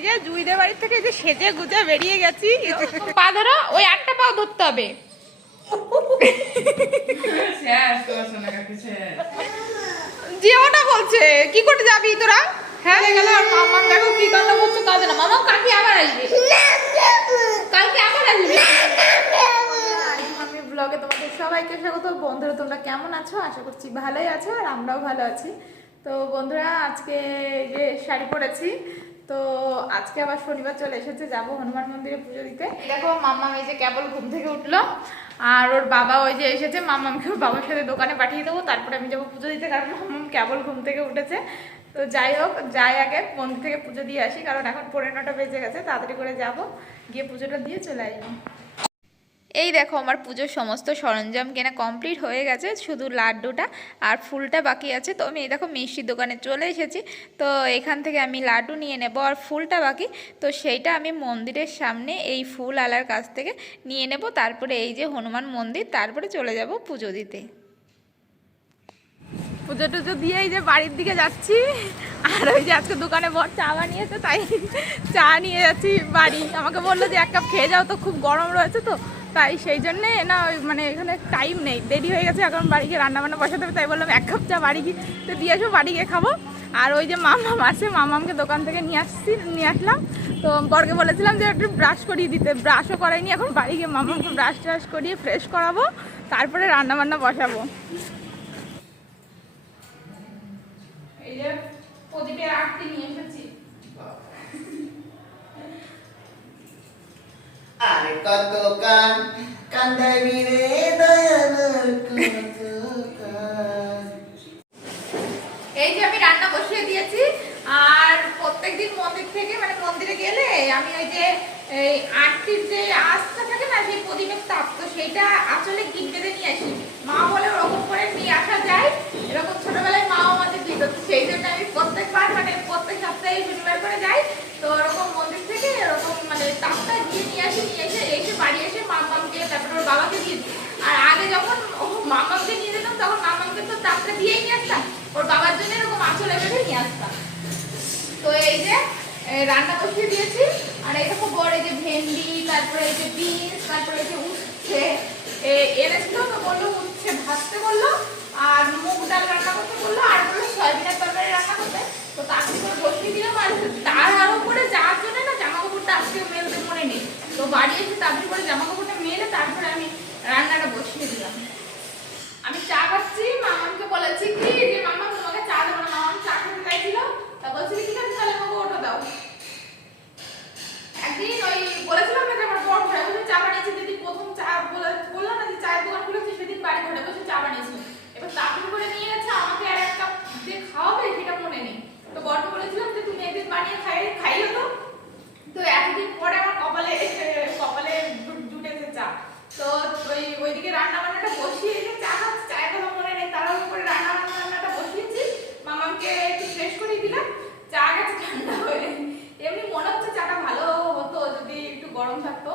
এই যে জুইদের বাড়ির থেকে যে সেজে গুজে বেরিয়ে গেছি। পা ধরো, ওই একটা পাও ধরতে হবে। যেও না বলছে, কি করতে যাবি তোরা? হ্যাঁ গেল। আর মামা দেখো কি কান্না করছে, কাঁদে না। মামা কালকে আবার আসবে, কালকে আবার আসবে। আমি ব্লগে তোমাদের সবাইকে স্বাগত। বন্ধুরা তোমরা কেমন আছো? আশা করছি ভালোই আছো, আর আমরাও ভালো আছি। তো বন্ধুরা আজকে যে শাড়ি পরেছি, তো আজকে আবার শনিবার চলে এসেছে, যাবো হনুমান মন্দিরে পুজো দিতে। দেখো মাম্মাম এই যে কেবল ঘুম থেকে উঠলো, আর ওর বাবা ওই যে এসেছে। মাম্মামকে ওর বাবার সাথে দোকানে পাঠিয়ে দেবো, তারপরে আমি যাবো পুজো দিতে, কারণ মাম্মাম কেবল ঘুম থেকে উঠেছে। তো যাই হোক, যাই আগে মন্দির থেকে পুজো দিয়ে আসি, কারণ এখন 9:45 বেজে গেছে। তাড়াতাড়ি করে যাব, গিয়ে পুজোটা দিয়ে চলে আসবো। এই দেখো আমার পুজোর সমস্ত সরঞ্জাম কেনা কমপ্লিট হয়ে গেছে, শুধু লাড্ডুটা আর ফুলটা বাকি আছে। তো আমি এই দেখো মিষ্টির দোকানে চলে এসেছি। তো এখান থেকে আমি লাড্ডু নিয়ে নেব, আর ফুলটা বাকি, তো সেইটা আমি মন্দিরের সামনে এই ফুল আলার কাছ থেকে নিয়ে নেব। তারপরে এই যে হনুমান মন্দির, তারপরে চলে যাব পুজো দিতে। পুজো টুজো দিয়ে এই যে বাড়ির দিকে যাচ্ছি। আর ওই যে আজকে দোকানে বর চা বানিয়েছে, তাই চা নিয়ে যাচ্ছি বাড়ি। আমাকে বললো যে 1 কাপ খেয়ে যাও, তো খুব গরম রয়েছে, তো তাই সেই জন্যে না মানে এখানে টাইম নেই, দেরি হয়ে গেছে, এখন বাড়ি গিয়ে রান্নাবান্না বসাতে হবে। তাই বললাম 1 কাপ চা বাড়ি গিয়ে তো দিয়ে আসবো, বাড়ি গিয়ে খাবো। আর ওই যে মামাম আসে, মামামকে দোকান থেকে নিয়ে আসলাম। তো বরকে বলেছিলাম যে একটু ব্রাশ করিয়ে দিতে, ব্রাশও করাইনি। এখন বাড়ি গিয়ে মামামকে ব্রাশ ট্রাশ করিয়ে ফ্রেশ করাবো, তারপরে রান্নাবান্না বসাবো। এই যে প্রদীপের আরতি নিয়ে এসেছি। আরে কত কান কান্দাবি রে দয়ালুর কত কান। এই যে আমি রান্না বসিয়ে দিয়েছি। আর প্রত্যেকদিন মন্দির থেকে মানে মন্দিরে গেলে আমি ওই যে এই আরতির যে আঁচটা থাকে না, সেই প্রদীপের তাপ, তো সেইটা আঁচলে গিট বেঁধে নিয়ে আসি। মা বলে ওরকম করে নিয়ে আসা যায়, এরকম ছোটবেলায় মাও আমাদের দিত। সেই জন্য আমি প্রত্যেকবার মানে প্রত্যেক সপ্তাহে শনিবার করে যাই, তো ওরকম মন্দির থেকে এরকম মানে তাপটা গিয়ে নিয়ে আসি। নিয়ে এসে বাড়ি এসে মামামকে তারপরে ওর বাবাকে দিয়ে দিই। আর আগে যখন মামামকে নিয়ে যেতাম, তখন মামামকে তো তাপটা দিয়েই নিয়ে আসতাম, ওর বাবার জন্য এরকম আঁচলে বেঁধে নিয়ে আসতাম। তো এই যে রান্না বসিয়ে দিয়েছি। আর এই দেখো বড় এই যে ভেন্ডি, তারপরে এই যে বিনস, তারপরে এই যে উচ্ছে এনেছিল, তো বললো উচ্ছে ভাজতে বললো, আর মুগ ডাল রান্না করতে বললো, আর বললো সয়াবিনের তরকারি রান্না করতে। তো তাড়াতাড়ি করে বসিয়ে দিলাম। আর তার আরো করে যাওয়ার জন্য না জামা কাপড়টা আজকে মেলতে মনে নেই, তো বাড়ি এসে তাড়াতাড়ি করে জামা কাপড়টা মেলে তারপরে আমি রান্নাটা বসিয়ে দিলাম। আমি চা খাচ্ছি। মামাকে বলেছি কি যে মামা তোমাকে চা দেবো না, মামা চা খেতে চাইছিল, তা বলছি ঠিক আছে তাহলে আমাকে ওটা দাও। একদিন ওই বলেছিলাম না যে আমার বড় ঘরে বসে চা বানিয়েছে, দিদি প্রথম চা বললাম না যে চায়ের দোকান খুলেছি, সেদিন বাড়ি ঘরে বসে চা বানিয়েছিল। এবার তাড়াতাড়ি করে নিয়ে গেছে, আমাকে আর 1 কাপ দিয়ে খাওয়াবে সেটা মনে নেই। তো বড়কে বলেছিলাম যে তুমি একদিন বানিয়ে খাইও তো। তো এতদিন পরে আমার কপালে জুটেছে চা। তো ওইদিকে রান্না বান্নাটা বসিয়ে এসে চা খাচ্ছি, চায়ের কথা মনে নেই, তার উপরে রান্নাটা বসিয়েছি। মামাকে একটু ফ্রেশ করে দিলাম, চা গেছে ঠান্ডা হয়ে। এমনি মনে হচ্ছে চাটা ভালো হতো যদি একটু গরম থাকতো।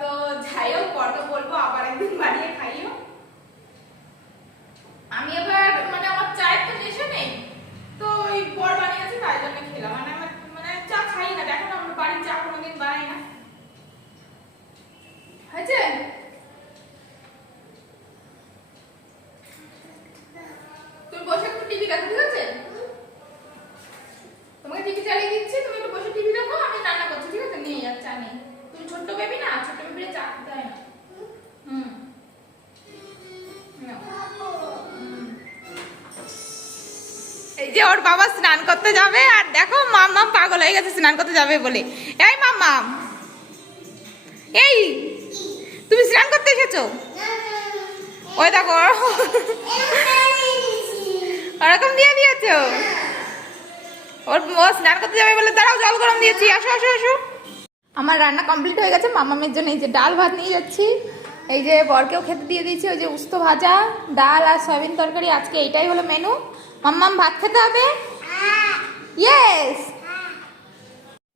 তো যাই হোক, পরে বলবো আবার একদিন বানিয়ে খাইও। আমি এবার মানে আমার চায়ের তো নেশা নেই, তো ওই বর বানিয়েছি তাই জন্য খেলাম। মানে আমার মানে চা খাই না, দেখো না আমরা বাড়ির চা কোনোদিন বানাই না। হয়েছে? তুমি বসে একটু টিভি দেখো, ঠিক আছে? তোমাকে টিভি চালিয়ে দিচ্ছি, তুমি একটু বসে টিভি দেখো, আমি রান্না করছি, ঠিক আছে? নিয়ে যাচ্ছি আমি। তুমি ছোট্ট বেবি না, ছোট্ট বেবিরে চা খেতে হয় না। এই যে ওর বাবা স্নান করতে যাবে, আর দেখো মাম্মাম পাগল হয়ে গেছে স্নান করতে যাবে বলে। এই মাম্মাম, এই তুমি স্নান করতে এসেছো? ওই দেখো ওরকম দিয়ে দিয়েছো। ওর স্নান করতে যাবে বলে দাঁড়াও, জল গরম দিয়েছি, আসো আসো আসো। আমার রান্না কমপ্লিট হয়ে গেছে। মামামের জন্য এই যে ডাল ভাত নিয়ে যাচ্ছি, এই যে বরকেও খেতে দিয়ে দিয়েছি। ওই যে উস্ত ভাজা, ডাল আর সয়াবিন তরকারি, আজকে এইটাই হলো মেনু। মাম্মাম ভাত খেতে হবে? ইয়েস।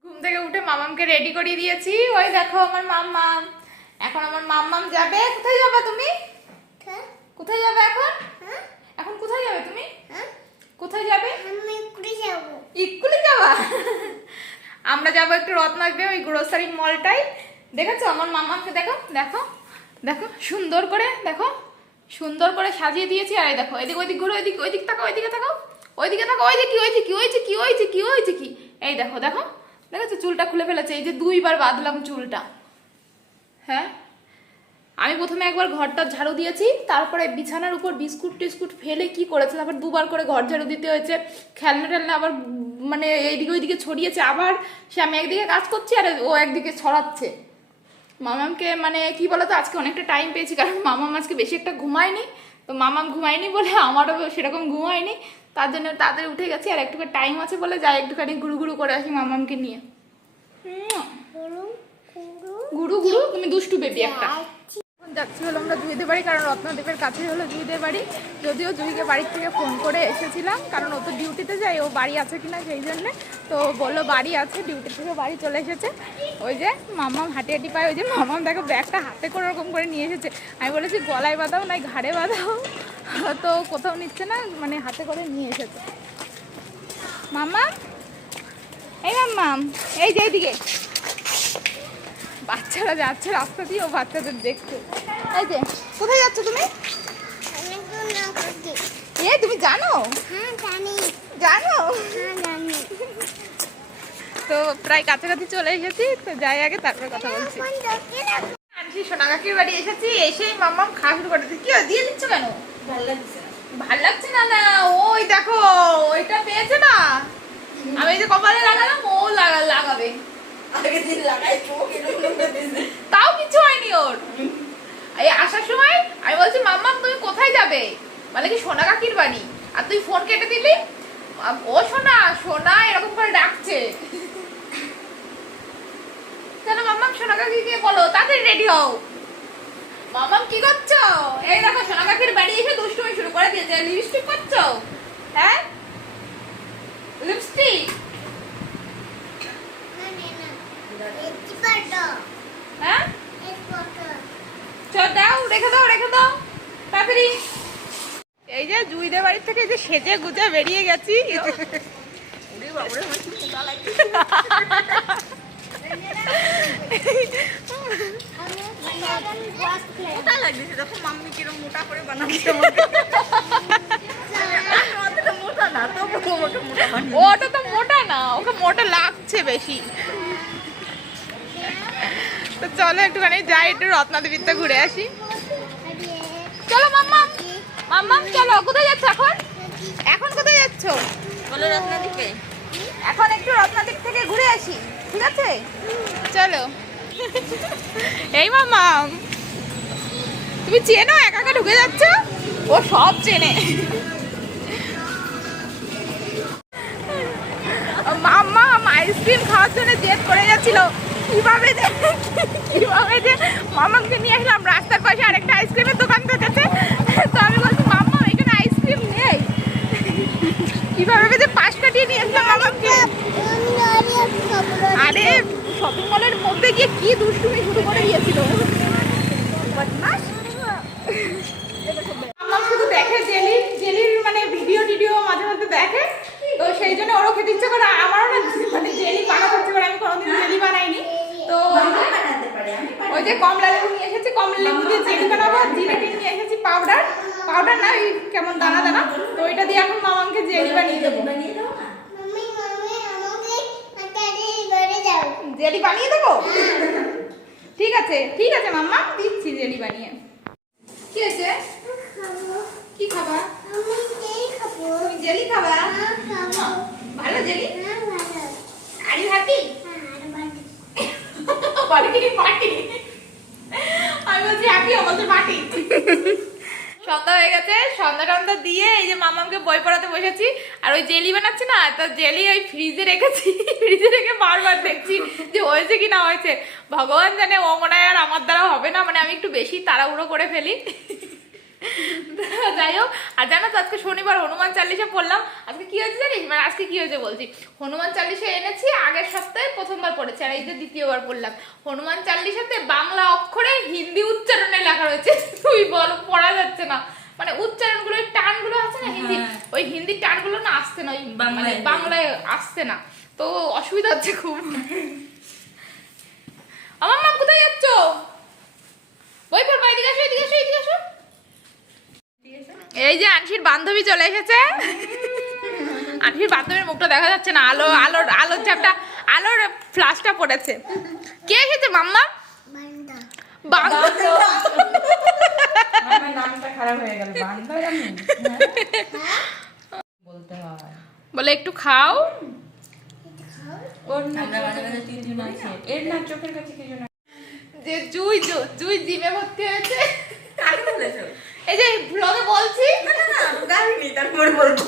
ঘুম থেকে উঠে মামামকে রেডি করিয়ে দিয়েছি। ওই দেখো আমার মাম্মাম। এখন আমার মাম্মাম যাবে। কোথায় যাবে তুমি? কোথায় যাবে এখন? এখন কোথায় যাবে তুমি? কোথায় যাবে? আমি স্কুলে যাব। স্কুলে যাবা? আমরা যাবো একটু রত্নাগরে ওই গ্রোসারি মলটাই। দেখেছো আমার মামাকে? দেখো দেখো দেখো সুন্দর করে, দেখো সুন্দর করে সাজিয়ে দিয়েছি। আর এই দেখো এদিক ওইদিক ঘুরো, ওইদিক তাকাও, ওইদিকে তাকাও, ওইদিকে তাকাও, ওই যে কি হয়েছে, কি হয়েছে, কি হয়েছে, কি হয়েছে, কি এই দেখো দেখো দেখেছো চুলটা খুলে ফেলেছে। এই যে 2বার বাঁধলাম চুলটা। হ্যাঁ, আমি প্রথমে একবার ঘরটা ঝাড়ু দিয়েছি, তারপরে বিছানার উপর বিস্কুট টিস্কুট ফেলে কি করেছে, তারপর 2বার করে ঘর ঝাড়ু দিতে হয়েছে। খেলনা টেলনা আবার মানে এইদিকে ওইদিকে ছড়িয়েছে, আবার সে আমি একদিকে কাজ করছি আর ও একদিকে ছড়াচ্ছে। মামামকে মানে কি বলতো, আজকে অনেকটা টাইম পেয়েছি, কারণ মামাম আজকে বেশি একটা ঘুমায়নি। তো মামাম ঘুমায়নি বলে আমারও সেরকম ঘুমায়নি, তার জন্য তাড়াতাড়ি উঠে গেছি। আর একটু টাইম আছে বলে যাই একটুখানি ঘুরু ঘুরু করে আসি মামামকে নিয়ে। গুরু গুরু, তুমি দুষ্টু বেবি একটা। যাচ্ছি হলো আমরা জুইদের বাড়ি, কারণ রত্নদ্বীপের কাছে হলো জুইদের বাড়ি। যদিও জুইকে বাড়ির থেকে ফোন করে এসেছিলাম, কারণ ও তো ডিউটিতে যায়, ও বাড়ি আছে কিনা সেই জন্যে। তো বললো বাড়ি আছে, ডিউটি থেকে বাড়ি চলে এসেছে। ওই যে মামাম হাঁটি হাঁটি পায়, ওই যে মামাম দেখো ব্যাগটা হাতে করে ওরকম করে নিয়ে এসেছে। আমি বলেছি গলায় বাঁধাও নাই ঘাড়ে বাঁধাও, তো কোথাও নিচ্ছে না, মানে হাতে করে নিয়ে এসেছে। মামাম, এই মামাম, এই যে এইদিকে বাচ্চারা যাচ্ছে রাস্তা দিয়ে, ও বাচ্চাদের দেখতে। এই যে কোথায় যাচ্ছ তুমি? এ তুমি জানো? জানো? তো প্রায় কাছাকাছি চলে এসেছি, তো যাই আগে তারপরে কথা বলছি। আনছি সোনা কাকির বাড়ি এসেছি, এসেই মাম্মাম খাওয়া শুরু করে দিচ্ছে। কি দিয়ে দিচ্ছ কেন? ভাল লাগছে না। না ওই দেখো ওইটা পেয়েছে না, আমি এই যে কপালে লাগালাম, ও লাগাবে। তাও কিছু হয়নি ওর। এই আসার সময় আমি বলছি মাম্মা তুমি কোথায় যাবে, মানে কি সোনা কাকির বাড়ি, আর তুই ফোন কেটে দিলি। ও সোনা সোনা এরকম করে ডাকছে। চলো মাম্মাম সোনা কাকিকে বলো তাড়াতাড়ি রেডি হও। মাম্মাম কি করছো? এই দেখো সোনা কাকির বাড়ি এসে দুষ্টুমি শুরু করে দিয়েছে। লিপস্টিক করছো? হ্যাঁ লিপস্টিক। হ্যাঁ চল দাও, রেখে দাও, রেখে দাও তাড়াতাড়ি। এই যে জুইদের বাড়ি থেকে যে সেজে গুজে বেরিয়ে গেছি। ওটা তো মোটা না, ওকে মোটা লাগছে বেশি। তো চলো একটুখানি যাই, একটু রত্নাদেবীতে ঘুরে আসি। চলো মাম্মাম, মাম্মাম চলো। কোথায় যাচ্ছ এখন? এখন কোথায় যাচ্ছ? বলো রত্নাদ্বীপে। এখন একটু রত্নাদ্বীপ থেকে ঘুরে আসি, ঠিক আছে? চলো। এই মাম্মাম তুমি চেনো? একা একা ঢুকে যাচ্ছ? ও সব চেনে। মাম্মাম আইসক্রিম খাওয়ার জন্য জেদ করে যাচ্ছিল। কিভাবে যে মামাকে নিয়ে আসলাম, রাস্তার পাশে আরেকটা আইসক্রিমের দোকান থেকেছে। তো আমি বলছি মাম্মা এখানে আইসক্রিম নেই, কিভাবে যে পাশ কাটিয়ে নিয়ে আসলাম মামাকে। আরে শপিং মলের মধ্যে গিয়ে কি দুষ্টুমি শুরু করে দিয়েছিল। মাম্মাম শুধু দেখে জেলির মানে ভিডিও টিডিও মাঝে মধ্যে দেখে, তো সেই জন্য ওরও খেতে ইচ্ছে করে, আমারও না মানে জেলি বানাতে ইচ্ছে করে। আমি কোনোদিন জেলি বানাইনি, তো ওই যে কমলা লেবু নিয়ে এসেছি, কমলা লেবু দিয়ে জেলি বানাবো। জিলেটি নিয়ে এসেছি পাউডার, পাউডার না ওই কেমন দানা দানা, তো ওইটা দিয়ে এখন মামাকে জেলি বানিয়ে দেবো। জেলি বানিয়ে দেবো? ঠিক আছে ঠিক আছে মাম্মা, দিচ্ছি জেলি বানিয়ে। কি হয়েছে? কি খাবা? তুমি জেলি খাবা? ভালো জেলি? Are you happy? আমি বলছি হ্যাপি, বলছে পার্টি। সন্ধ্যা হয়ে গেছে, সন্ধ্যা টন্ধা দিয়ে এই যে মামামকে বই পড়াতে বসেছি। আর ওই জেলি বানাচ্ছি না, তো জেলি ওই ফ্রিজে রেখেছি, ফ্রিজে রেখে বারবার দেখছি যে হয়েছে কি না হয়েছে। ভগবান জানে, ও মনে হয় আর আমার দ্বারা হবে না, মানে আমি একটু বেশি তাড়াহুড়ো করে ফেলি। যাই হোক, আর জানো তো আজকে শনিবার, হনুমান চালিশা পড়লাম। আজকে কি হয়েছে জানিস? মানে আজকে কি হয়েছে বলছি। হনুমান চালিশা এনেছি, আগের সপ্তাহে প্রথমবার পড়েছি, আর এই যে দ্বিতীয়বার পড়লাম। হনুমান চালিশাতে বাংলা অক্ষরে হিন্দি উচ্চারণে লেখা রয়েছে। তুই বল, পড়া যাচ্ছে না, মানে উচ্চারণগুলো টানগুলো আছে না হিন্দি, ওই হিন্দির টানগুলো না আসছে না, ওই বাংলায় আসছে না। তো অসুবিধা হচ্ছে খুব। আমার মাম কোথায় যাচ্ছ? বই পড়বা, এদিকে আসো, এদিকে আসো, এদিকে আসো। এই যে আনসির বান্ধবী চলে এসেছে। আনসির বান্ধবীর মুখটা দেখা যাচ্ছে না, আলোর ঝাপটা, আলোর ফ্ল্যাশটা পড়েছে। কে এসেছে মাম্মা? নামটা খারাপ হয়ে গেল, বান্দর আমি বলতে হয়। বলে একটু খাও। ওর না মাঝে মাঝে তিনজন আছে, এর না চোখের কাছে কিছু না। যে জুই জিমে ভর্তি হয়েছে। কাকে বলেছো? এই যে ব্লগে বলছি। গাইনি, তারপরে বলবো।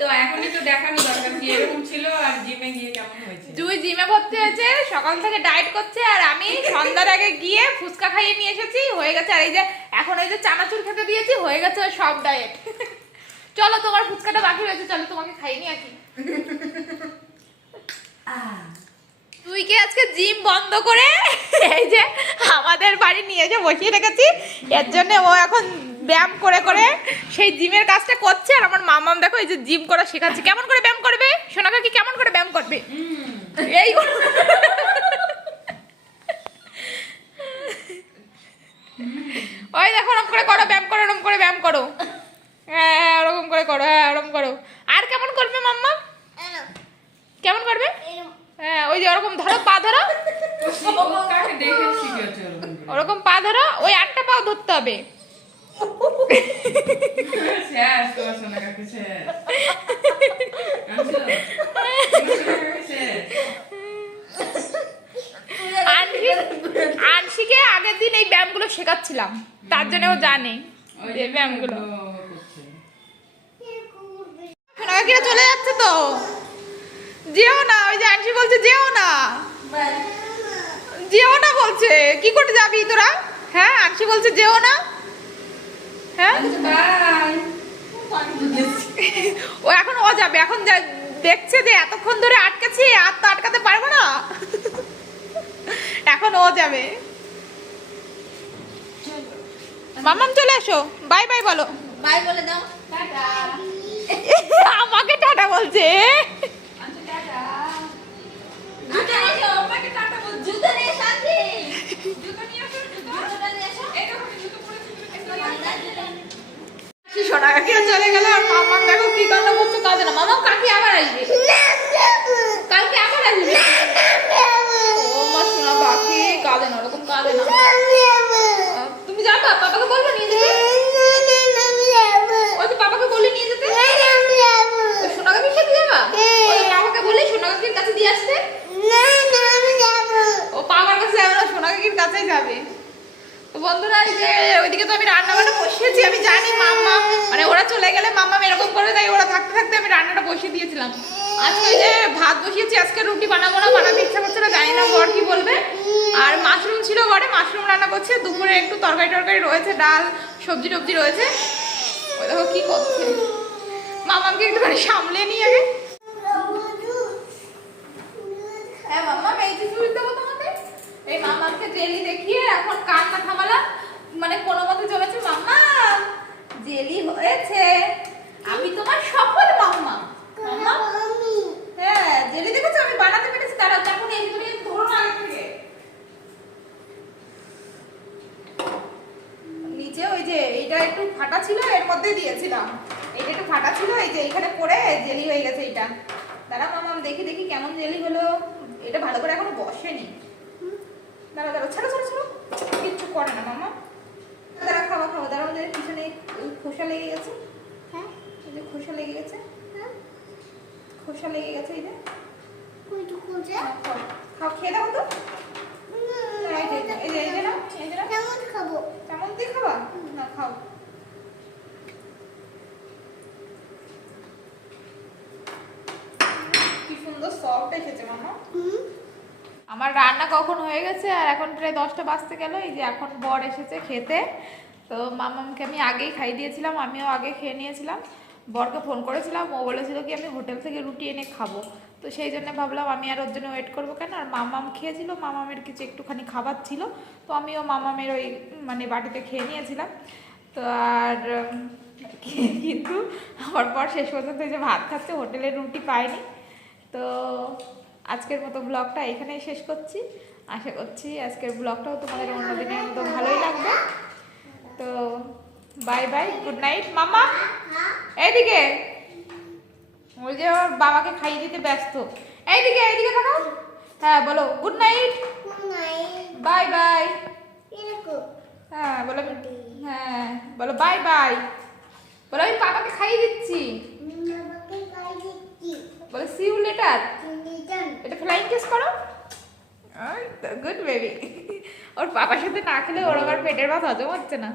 তো এখনই তো দেখানি দরকার কি এরকম ছিল আর জিমে গিয়ে কেমন হয়েছে। জুই জিমে ভর্তি হয়েছে, সকাল থেকে ডায়েট করছে, আর আমি সন্ধ্যার আগে গিয়ে ফুচকা খাইয়ে নিয়ে এসেছি, হয়ে গেছে। আর এই যে এখন এই যে চানাচুর খেতে দিয়েছি, হয়ে গেছে ওর সব ডায়েট। চলো তোমার ফুচকাটা বাকি রয়েছে, চলো তোমাকে খাইনি আর কি। তুই কি আজকে জিম বন্ধ করে এই যে আমাদের বাড়ি নিয়ে এসে বসিয়ে রেখেছি, এর জন্য ও এখন ব্যায়াম করে করে সেই জিমের কাজটা করছে। আর আমার মামাম দেখো এই যে জিম করা শেখাচ্ছে, কেমন করে ব্যায়াম করবে সোনাকা, কি কেমন করে ব্যায়াম করবে এই ওই দেখো ওরকম করে করো, ব্যায়াম করো, ওরকম করে ব্যায়াম করো। হ্যাঁ ওরকম করে করো, হ্যাঁ ওরকম করো। আর কেমন করবে মাম্মা, কেমন করবে? হ্যাঁ ওই যে ওরকম ধরো, পা ধরো, কাকে দেখে শিখেছে ওরকম করে? ওরকম পা ধরো, ওই একটা পাও ধরতে হবে। শেষ তো শোনা কাকে শেষ। আনছো? শেষ। আনশিকে আগের দিন এই ব্যায়ামগুলো শেখাচ্ছিলাম, তার জন্য ও জানে এই ব্যায়ামগুলো। সোনাকাকিরা চলে যাচ্ছে তো, যেও না। ওই যে আনশি বলছে যেও না, যেও না বলছে। কি করে যাবি তোরা? হ্যাঁ আনশি বলছে যেও না। হ্যাঁ ও এখন ও যাবে, এখন দেখছে যে এতক্ষণ ধরে আটকাছি, আর তো আটকাতে পারবো না, এখন ও যাবে। মামাম চলে এসো, বাই বাই বলো। বাই বলে দাও। আমাকে টাটা বলছে। জুতো নিয়ে এসো, আমাকে টাটা বল। জুতো নিয়ে এসো, আনছি। জুতোটা নিয়ে এসো। সোনা কাকিও চলে গেল, আর মামাম দেখো কি কান্না করছে, কাঁদে না। মামাম কাকি আবার আসবে, কালকে আবার আসবে। ও মা সোনা পাখি কাঁদে না, ওরকম কাঁদে না। তুমি যাবা, পাপাকে বলবো নিয়ে যেতে। ওই তো পাপাকে বলে নিয়ে যেতে। ওই সোনা কাকির সাথে যাবা? ওই পাপাকে বলে সোনা কাকির কাছে দিয়ে আসতে। ও পাপার কাছে যাবে না, সোনা কাকির কাছেই যাবে। তো বন্ধুরা এই যে ওইদিকে তো আমি রান্না বান্না বসিয়েছি, আমি জানি মাম্মা মানে ওরা চলে গেলে মাম্মা এরকম করবে, তাই ওরা থাকতে থাকতে আমি রান্নাটা বসিয়ে দিয়েছিলাম। আজকে ওই যে ভাত বসিয়েছি, আজকে রুটি বানাবো না, বানাতে ইচ্ছা করছে না, জানি না বর কি বলবে। আর মাশরুম ছিল ঘরে, মাশরুম রান্না করছে। দুপুরে একটু তরকারি টরকারি রয়েছে, ডাল সবজি টবজি রয়েছে। ওই দেখো কি করছে, মামাকে একটুখানি সামলে নিই আগে। হ্যাঁ মাম্মা এই যে শুরু দেবো তোমাকে, এই মামাকে জেলি দেখিয়ে এখন কান্না থামালাম, মানে কোনো মতে চলেছে। মাম্মা জেলি হয়েছে, আমি তোমার সফল মাম্মা। মাম্মা হ্যাঁ জেলি দেখেছো আমি বানাতে পেরেছি, তারা যখন এই করে ধরো না আগে থেকে। নিচে ওই যে এইটা একটু ফাটা ছিল, এর মধ্যে দিয়েছিলাম, এইটা একটু ফাটা ছিল, এই যে এখানে পড়ে জেলি হয়ে গেছে এইটা। দাঁড়া মামাম দেখি দেখি কেমন জেলি হলো। এটা ভালো করে এখনো বসেনি। দাঁড়া দাঁড়া, ছাড়ো ছাড়ো ছাড়ো, কিচ্ছু করে না মামা। দাঁড়া খাওয়া খাওয়া, দাঁড়া আমাদের পিছনে খোসা লেগে গেছে। হ্যাঁ এই যে খোসা লেগে গেছে, খোসা লেগে গেছে এই যে। খাও খাও, খেয়ে দেখো তো। এই যে এই যে এই যে নাও, এই যে নাও। চামচ খাবো, চামচ দিয়ে খাবা না, খাও। কি সুন্দর সফট এসেছে মামা। আমার রান্না কখন হয়ে গেছে, আর এখন প্রায় 10টা বাজতে গেল। এই যে এখন বর এসেছে খেতে, তো মামামকে আমি আগেই খাইয়ে দিয়েছিলাম, আমিও আগে খেয়ে নিয়েছিলাম। বরকে ফোন করেছিলাম, ও বলেছিল কি আমি হোটেল থেকে রুটি এনে খাবো, তো সেই জন্য ভাবলাম আমি আর ওর জন্য ওয়েট করবো কেন। আর মামাম খেয়েছিল, মামামের কিছু একটুখানি খাবার ছিল, তো আমিও মামামের ওই মানে বাটিতে খেয়ে নিয়েছিলাম। তো আর কিন্তু আমার বর শেষ পর্যন্ত এই যে ভাত খাচ্ছে, হোটেলের রুটি পায়নি। তো আজকের মতো ব্লগটা এখানেই শেষ করছি। আশা করছি আজকের ব্লগটাও তোমাদের অন্য দিনের মতো ভালোই লাগবে। তো বাই বাই, গুড নাইট। মামা এইদিকে, ওই যে ওর বাবাকে খাইয়ে দিতে ব্যস্ত। এইদিকে এইদিকে থাকো। হ্যাঁ বলো গুড নাইট, বাই বাই। হ্যাঁ বলো, হ্যাঁ বলো বাই বাই। বলো আমি পাপাকে খাইয়ে দিচ্ছি। বলো সি ইউ লেটার। এটা ফ্লাইং কিস করো। Good baby. ওর পাপার সাথে না খেলে ওর আবার পেটের ভাত হজম হচ্ছে না।